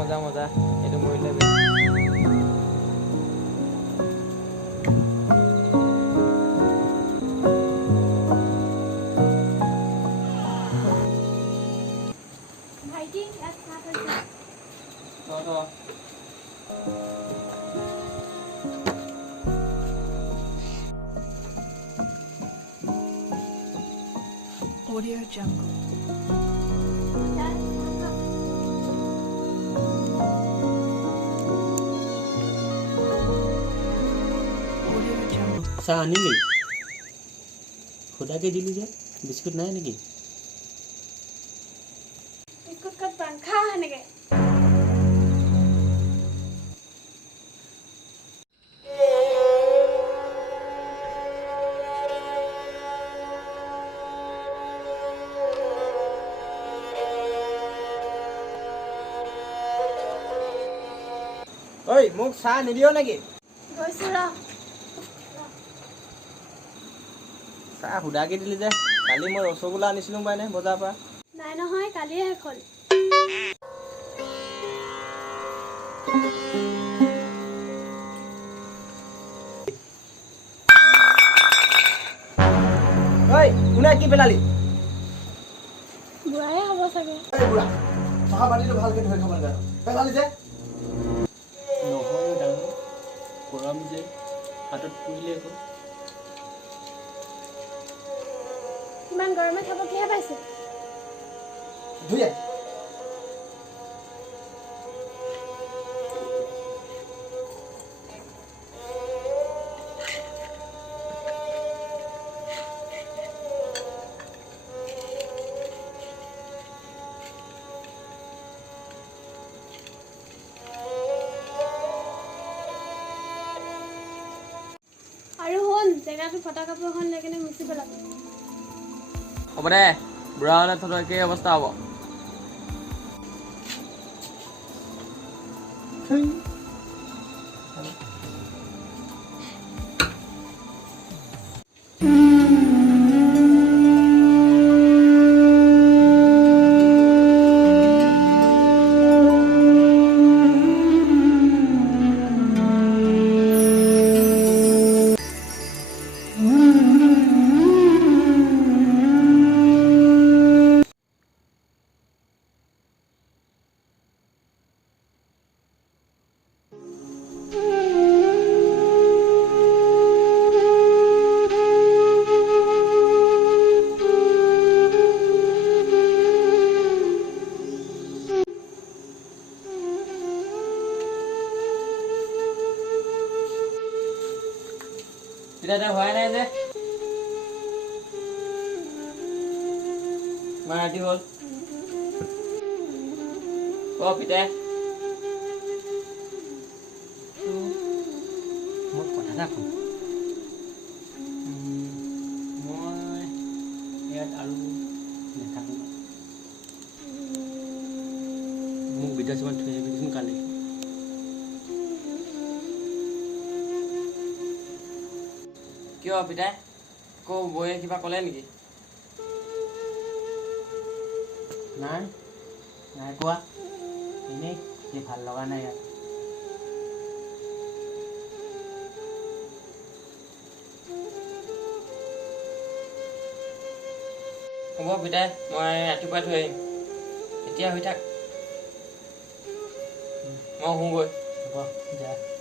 মজা মজা এইটো মৰিলে ভাইটি ইয়াত ভাত হৈছে Audio Jungle. Audio Jungle. চাহ আনিলি খুদাকে দিলি যে বিস্কুট নাই নেকি বিস্কুট ক'ত পাম খা সেনেকে ঐ মোক চাহ নিদিয় নেকি গৈছো ৰ চাহ সুধাকে দিলি যে কালি মই ৰসগোল্লা আনিছিলোঁ পাইনে বজাৰৰ পৰা নাই নহয় কালিয়ে শেষ হ'ল ঐ কোনে কি পেলালি বুঢ়াই হ'ব চাগে বুঢ়া চাহ পানীটো ভালকে ধৰি খাব লাগে পেলালি যে নহয় ডাঙৰ গৰম যে হাতত পৰিলে আকৌ ইমান গৰমে খাব কিহে পাইছে ধুই আহ আৰু শুন জেগাটো ফটা কাপোৰ এখন লৈ কিনে মুচি পেলাব হ'ব দে বুঢ়া হ'লে তহঁতৰ একেই অৱস্থা হ'ব এতিয়া হোৱাই নাই যে ইমান ৰাতি হ'ল পিতাই মই কথা এটা কওঁ মই ইয়াত আৰু নাথাকোঁ মোক বৃদ্ধাশ্ৰমত থৈ আহিবিচোন কালি কিয় পিতাই আকৌ বৌয়ে কিবা ক'লে নেকি নাই নাই কোৱা এনেই সি ভাল লগা নাই ইয়াত হ'ব পিতাই মই ৰাতিপুৱাই থৈ আহিম এতিয়া হৈ থাক মই শুগৈ হ'ব যা